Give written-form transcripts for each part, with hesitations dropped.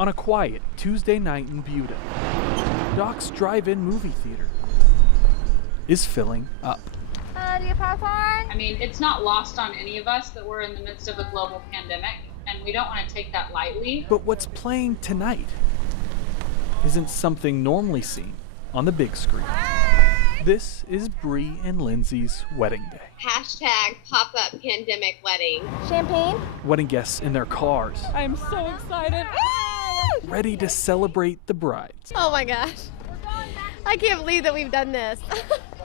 On a quiet Tuesday night in Buda, Doc's drive-in movie theater is filling up. Do you popcorn? I mean, it's not lost on any of us that we're in the midst of a global pandemic, and we don't want to take that lightly. But what's playing tonight isn't something normally seen on the big screen. This is Bree and Lindsay's wedding day. Hashtag pop-up pandemic wedding. Champagne? Wedding guests in their cars, I'm so excited. ready to celebrate the brides. Oh my gosh. I can't believe that we've done this.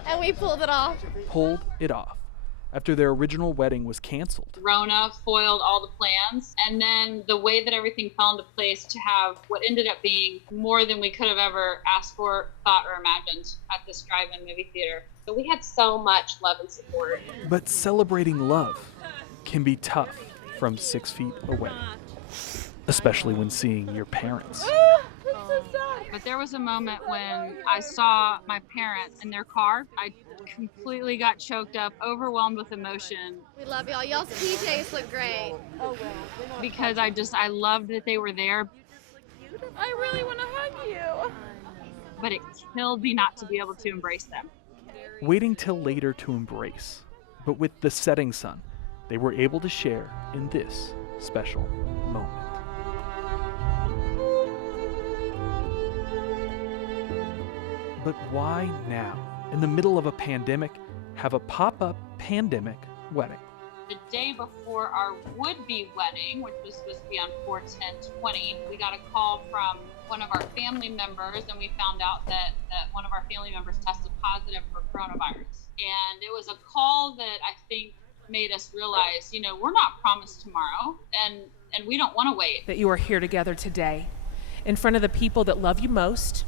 And we pulled it off. Pulled it off after their original wedding was canceled. Rona foiled all the plans, and then the way that everything fell into place to have what ended up being more than we could have ever asked for, thought, or imagined at this drive-in movie theater. So we had so much love and support. But celebrating love can be tough from 6 feet away, especially when seeing your parents. But there was a moment when I saw my parents in their car. I completely got choked up, overwhelmed with emotion. We love y'all. Y'all's PJs look great. Because I loved that they were there. I really want to hug you. But it killed me not to be able to embrace them. Waiting till later to embrace, but with the setting sun, they were able to share in this special moment. But why now, in the middle of a pandemic, have a pop-up pandemic wedding? The day before our would-be wedding, which was supposed to be on 4/10/20, we got a call from one of our family members, and we found out that one of our family members tested positive for coronavirus. And it was a call that I think made us realize, we're not promised tomorrow, and we don't want to wait. That you are here together today, in front of the people that love you most,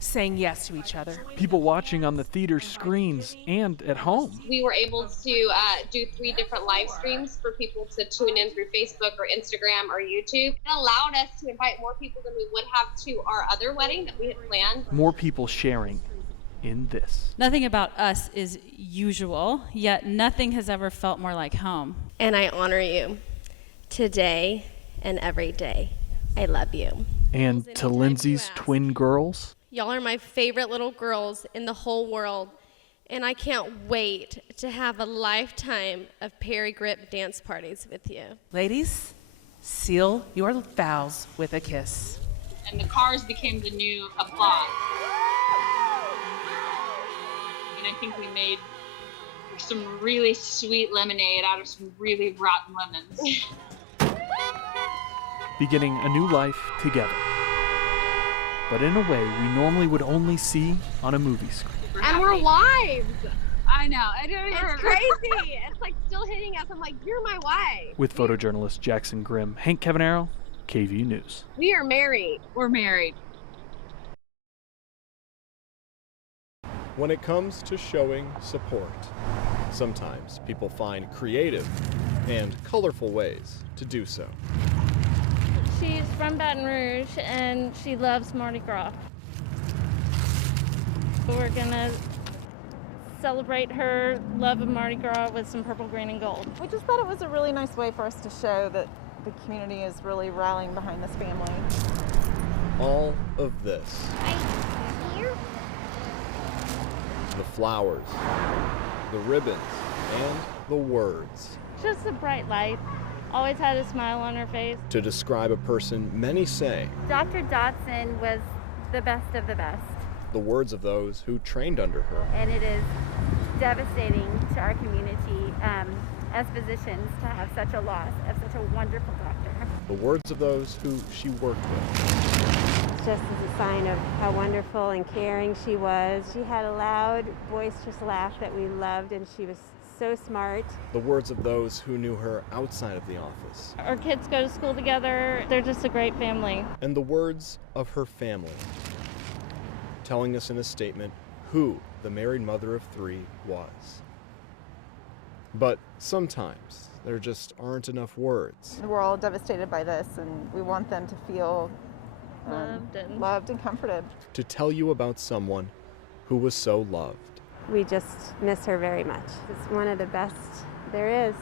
saying yes to each other. People watching on the theater screens and at home. We were able to do 3 different live streams for people to tune in through Facebook or Instagram or YouTube. It allowed us to invite more people than we would have to our other wedding that we had planned. More people sharing in this. Nothing about us is usual, yet nothing has ever felt more like home. And I honor you today and every day. I love you. And to Lindsay's twin girls, Y'all are my favorite little girls in the whole world, and I can't wait to have a lifetime of Perry Grip dance parties with you. Ladies, seal your vows with a kiss. And the cars became the new applause. And I think we made some really sweet lemonade out of some really rotten lemons. beginning a new life together, but in a way we normally would only see on a movie screen. And we're live. I know. It's crazy. It's like still hitting us. I'm like, you're my wife. With photojournalist Jackson Grimm, Hank Cavanero, KVU News. We are married. We're married. When it comes to showing support, sometimes people find creative and colorful ways to do so. She's from Baton Rouge and she loves Mardi Gras. We're gonna celebrate her love of Mardi Gras with some purple, green, and gold. We just thought it was a really nice way for us to show that the community is really rallying behind this family. All of this, the flowers, the ribbons, and the words, Just a bright light. Always had a smile on her face. to describe a person many say Dr. Dotson was the best of the best. the words of those who trained under her. And it is devastating to our community as physicians to have such a loss of such a wonderful doctor. The words of those who she worked with. Just as a sign of how wonderful and caring she was. She had a loud, boisterous laugh that we loved, and she was so smart. The words of those who knew her outside of the office. Our kids go to school together. They're just a great family. And the words of her family, telling us in a statement who the married mother of three was. But sometimes there just aren't enough words. We're all devastated by this, and we want them to feel loved and comforted. To tell you about someone who was so loved. We just miss her very much. It's one of the best there is.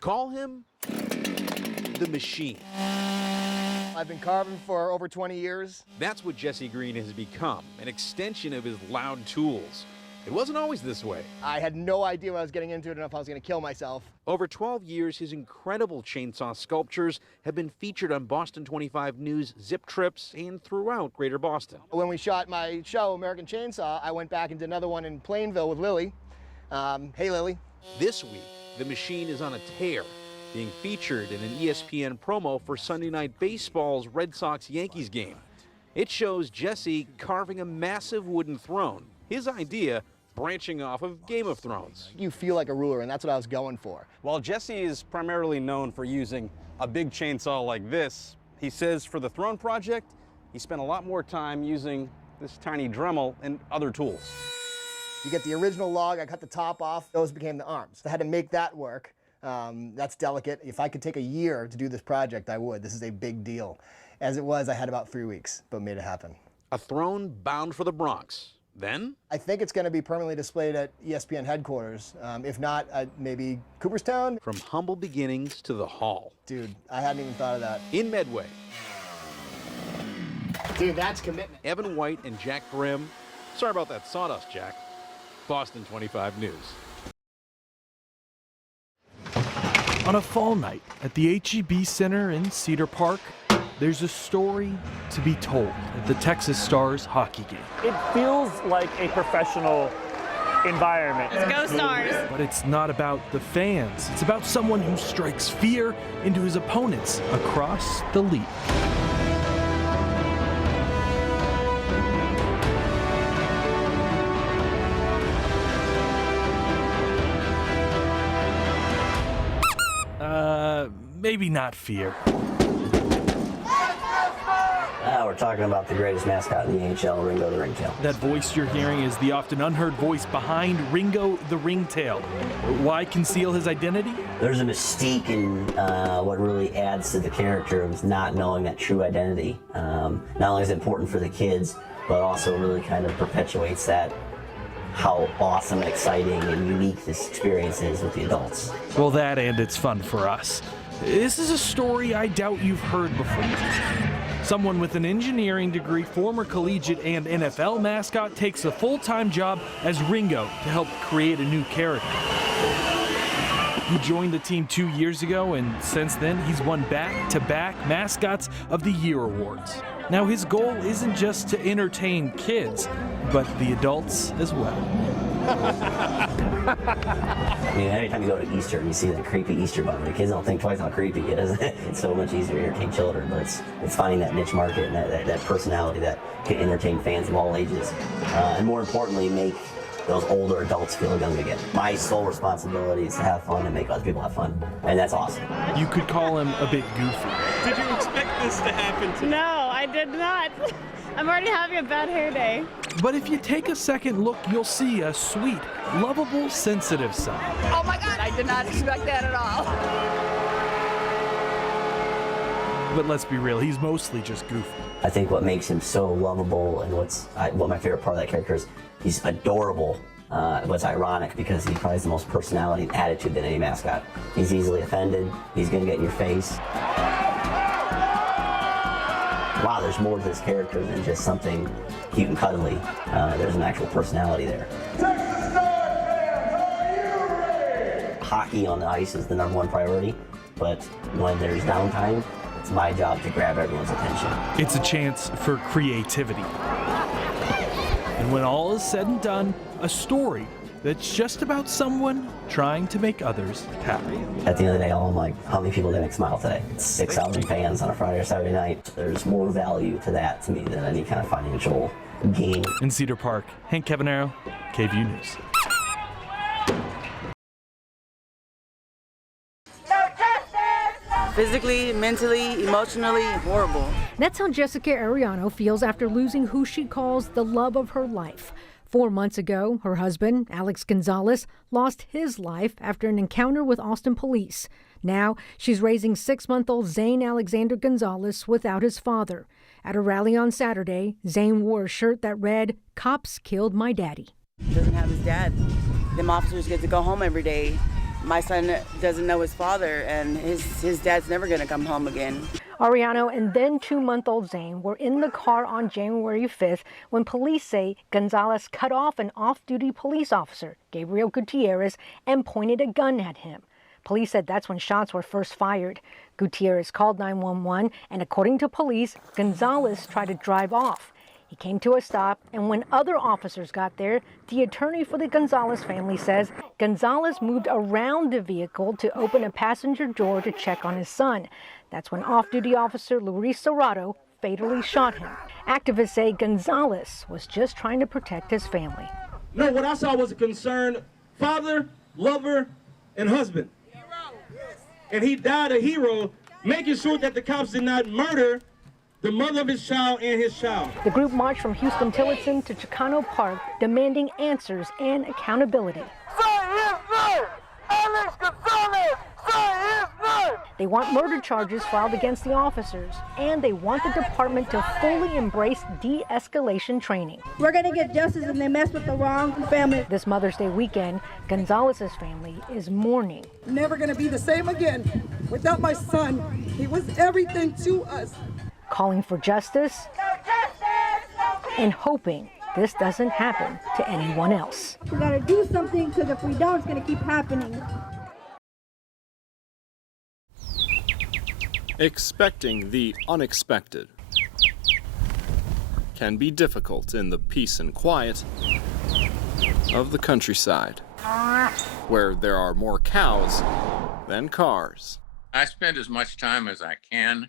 Call him the Machine. I've been carving for over 20 years. That's what Jesse Green has become, an extension of his loud tools. It wasn't always this way. I had no idea what I was getting into and if I was going to kill myself. Over 12 years, his incredible chainsaw sculptures have been featured on Boston 25 News, Zip Trips, and throughout Greater Boston. When we shot my show, American Chainsaw, I went back and did another one in Plainville with Lily. Hey, Lily. This week, the machine is on a tear, being featured in an ESPN promo for Sunday Night Baseball's Red Sox-Yankees game. It shows Jesse carving a massive wooden throne, his idea branching off of Game of Thrones. You feel like a ruler, and that's what I was going for. While Jesse is primarily known for using a big chainsaw like this, he says for the throne project, he spent a lot more time using this tiny Dremel and other tools. You get the original log, I cut the top off, those became the arms. I had to make that work. That's delicate. If I could take a year to do this project, I would. This is a big deal. As it was, I had about 3 weeks, but made it happen. A throne bound for the Bronx. Then? I think it's going to be permanently displayed at ESPN headquarters. If not, maybe Cooperstown. From humble beginnings to the hall. Dude, I hadn't even thought of that. In Medway. Dude, that's commitment. Evan White and Jack Grimm. Sorry about that sawdust, Jack. Boston 25 News. On a fall night at the HEB Center in Cedar Park, there's a story to be told at the Texas Stars hockey game. It feels like a professional environment. Let's go Stars! But it's not about the fans. It's about someone who strikes fear into his opponents across the league. Maybe not fear. We're talking about the greatest mascot in the NHL, Ringo the Ringtail. That voice you're hearing is the often unheard voice behind Ringo the Ringtail. Why conceal his identity? There's a mystique in what really adds to the character of not knowing that true identity. Not only is it important for the kids, but also really kind of perpetuates that how awesome and exciting and unique this experience is with the adults. Well, that and it's fun for us. This is a story I doubt you've heard before. Someone with an engineering degree, former collegiate and NFL mascot, takes a full-time job as Ringo to help create a new character. He joined the team 2 years ago, and since then, he's won back-to-back Mascots of the Year awards. Now, his goal isn't just to entertain kids, but the adults as well. I mean, every time you go to Easter and you see that creepy Easter bunny, the kids don't think twice how creepy it is. It's so much easier to entertain children, but it's finding that niche market and that personality that can entertain fans of all ages. And more importantly, make those older adults feel young again. My sole responsibility is to have fun and make other people have fun, and that's awesome. You could call him a bit goofy. Did you expect this to happen to you? No, I did not. I'm already having a bad hair day. But if you take a second look, you'll see a sweet, lovable, sensitive side. Oh my God, I did not expect that at all. But let's be real, he's mostly just goofy. I think what makes him so lovable and what my favorite part of that character is, he's adorable. What's ironic because he probably has the most personality and attitude than any mascot. He's easily offended. He's gonna get in your face. Wow, there's more to this character than just something cute and cuddly. There's an actual personality there. Hockey on the ice is the #1 priority, but when there's downtime, it's my job to grab everyone's attention. It's a chance for creativity. And when all is said and done, a story that's just about someone trying to make others happy. At the end of the day, I'm like, how many people did I make smile today? It's 6,000 fans on a Friday or Saturday night. There's more value to that to me than any kind of financial gain. In Cedar Park, Hank Cavanero, KVU News. Physically, mentally, emotionally, horrible. That's how Jessica Arellano feels after losing who she calls the love of her life. 4 months ago, her husband, Alex Gonzalez, lost his life after an encounter with Austin police. Now, she's raising 6-month-old Zane Alexander Gonzalez without his father. At a rally on Saturday, Zane wore a shirt that read, "Cops killed my daddy." He doesn't have his dad. Them officers get to go home every day. My son doesn't know his father, and his dad's never going to come home again. Ariano and then 2-month-old Zane were in the car on January 5th when police say Gonzalez cut off an off-duty police officer, Gabriel Gutierrez, and pointed a gun at him. Police said that's when shots were first fired. Gutierrez called 911, and according to police, Gonzalez tried to drive off. He came to a stop, and when other officers got there, the attorney for the Gonzalez family says Gonzalez moved around the vehicle to open a passenger door to check on his son. That's when off-duty officer Luis Serrato fatally shot him. Activists say Gonzalez was just trying to protect his family. No, what I saw was a concerned father, lover, and husband. And he died a hero, making sure that the cops did not murder the mother of his child and his child. The group marched from Houston-Tillotson to Chicano Park, demanding answers and accountability. Alex Gonzalez! They want murder charges filed against the officers, and they want the department to fully embrace de-escalation training. We're going to get justice and they mess with the wrong family. This Mother's Day weekend, Gonzalez's family is mourning. Never going to be the same again without my son. He was everything to us. Calling for justice and hoping this doesn't happen to anyone else. We got to do something, because if we don't, it's going to keep happening. Expecting the unexpected can be difficult in the peace and quiet of the countryside, where there are more cows than cars. I spend as much time as I can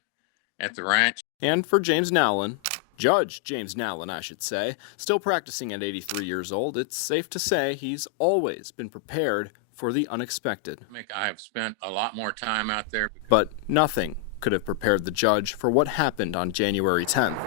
at the ranch. And for James Nowlin, Judge James Nowlin, I should say, still practicing at 83 years old, it's safe to say he's always been prepared for the unexpected. I have spent a lot more time out there. But nothing could have prepared the judge for what happened on January 10th.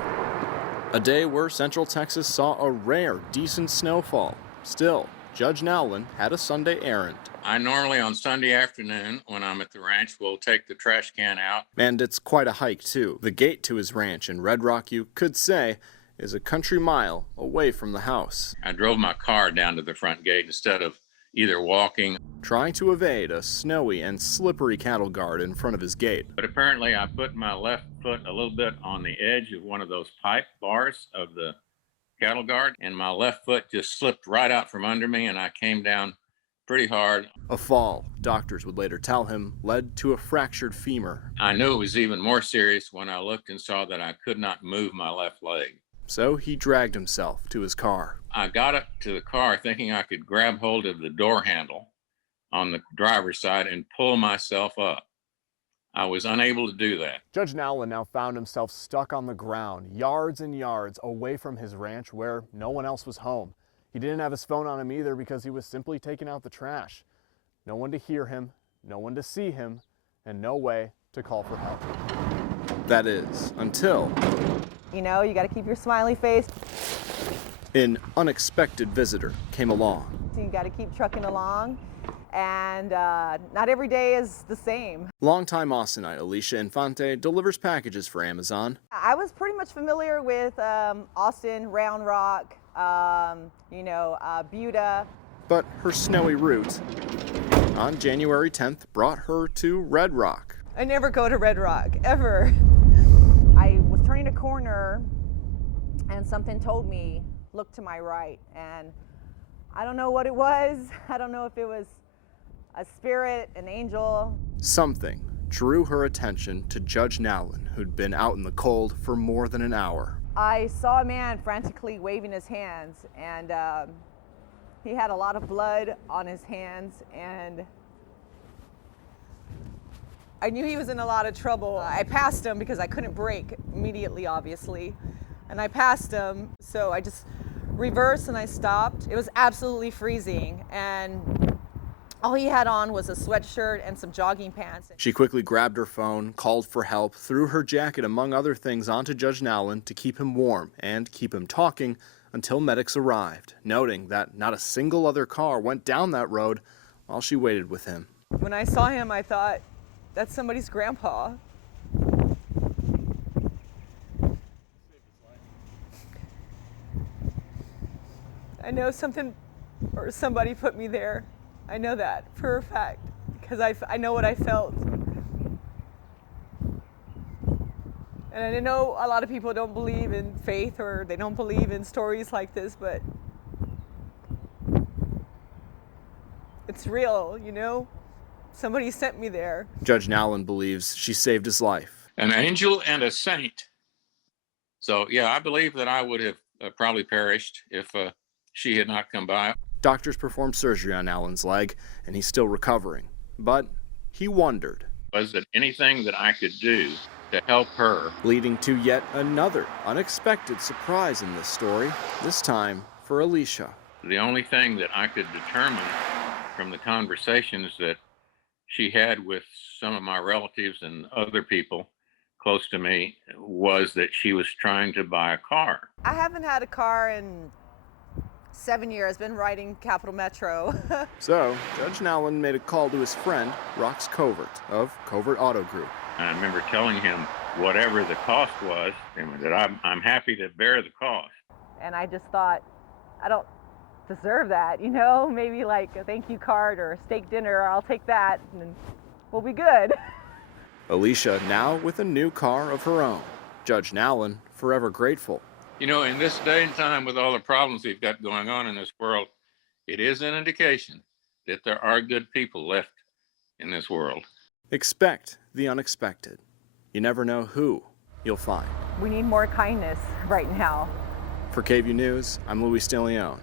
A day where Central Texas saw a rare, decent snowfall. Still, Judge Nowlin had a Sunday errand. I normally on Sunday afternoon, when I'm at the ranch, will take the trash can out. And it's quite a hike, too. The gate to his ranch in Red Rock, you could say, is a country mile away from the house. I drove my car down to the front gate instead of either walking. Trying to evade a snowy and slippery cattle guard in front of his gate. But apparently I put my left foot a little bit on the edge of one of those pipe bars of the cattle guard, and my left foot just slipped right out from under me, and I came down pretty hard. A fall, doctors would later tell him, led to a fractured femur. I knew it was even more serious when I looked and saw that I could not move my left leg. So he dragged himself to his car. I got up to the car thinking I could grab hold of the door handle on the driver's side and pull myself up. I was unable to do that. Judge Nowlin now found himself stuck on the ground, yards and yards away from his ranch where no one else was home. He didn't have his phone on him either because he was simply taking out the trash. No one to hear him, no one to see him, and no way to call for help. That is, until... You know, you got to keep your smiley face. An unexpected visitor came along. So you got to keep trucking along, and not every day is the same. Longtime Austinite Alicia Infante delivers packages for Amazon. I was pretty much familiar with Austin, Round Rock, Buda. But her snowy route on January 10th brought her to Red Rock. I never go to Red Rock, ever. I was turning a corner and something told me, look to my right. And I don't know what it was. I don't know if it was a spirit, an angel. Something drew her attention to Judge Nowlin, who'd been out in the cold for more than an hour. I saw a man frantically waving his hands, and he had a lot of blood on his hands, and I knew he was in a lot of trouble. I passed him because I couldn't brake immediately, obviously, and I passed him, so I just reversed and I stopped. It was absolutely freezing, and all he had on was a sweatshirt and some jogging pants. She quickly grabbed her phone, called for help, threw her jacket, among other things, onto Judge Nowlin to keep him warm and keep him talking until medics arrived, noting that not a single other car went down that road while she waited with him. When I saw him, I thought, that's somebody's grandpa. I know something or somebody put me there. I know that for a fact because I know what I felt. And I know a lot of people don't believe in faith or they don't believe in stories like this, but it's real, you know? Somebody sent me there. Judge Nowlin believes she saved his life. An angel and a saint. So, yeah, I believe that I would have probably perished if she had not come by. Doctors performed surgery on Allen's leg, and he's still recovering. But he wondered. Was there anything that I could do to help her? Leading to yet another unexpected surprise in this story, this time for Alicia. The only thing that I could determine from the conversations that she had with some of my relatives and other people close to me was that she was trying to buy a car. I haven't had a car in 7 years, been riding Capital Metro. So, Judge Nowlin made a call to his friend, Rox Covert of Covert Auto Group. I remember telling him whatever the cost was, and that I'm happy to bear the cost. And I just thought, I don't deserve that, you know? Maybe like a thank you card or a steak dinner, I'll take that and we'll be good. Alicia now with a new car of her own. Judge Nowlin forever grateful. You know, in this day and time with all the problems we've got going on in this world, it is an indication that there are good people left in this world. Expect the unexpected. You never know who you'll find. We need more kindness right now. For KVUE News, I'm Luis De Leon.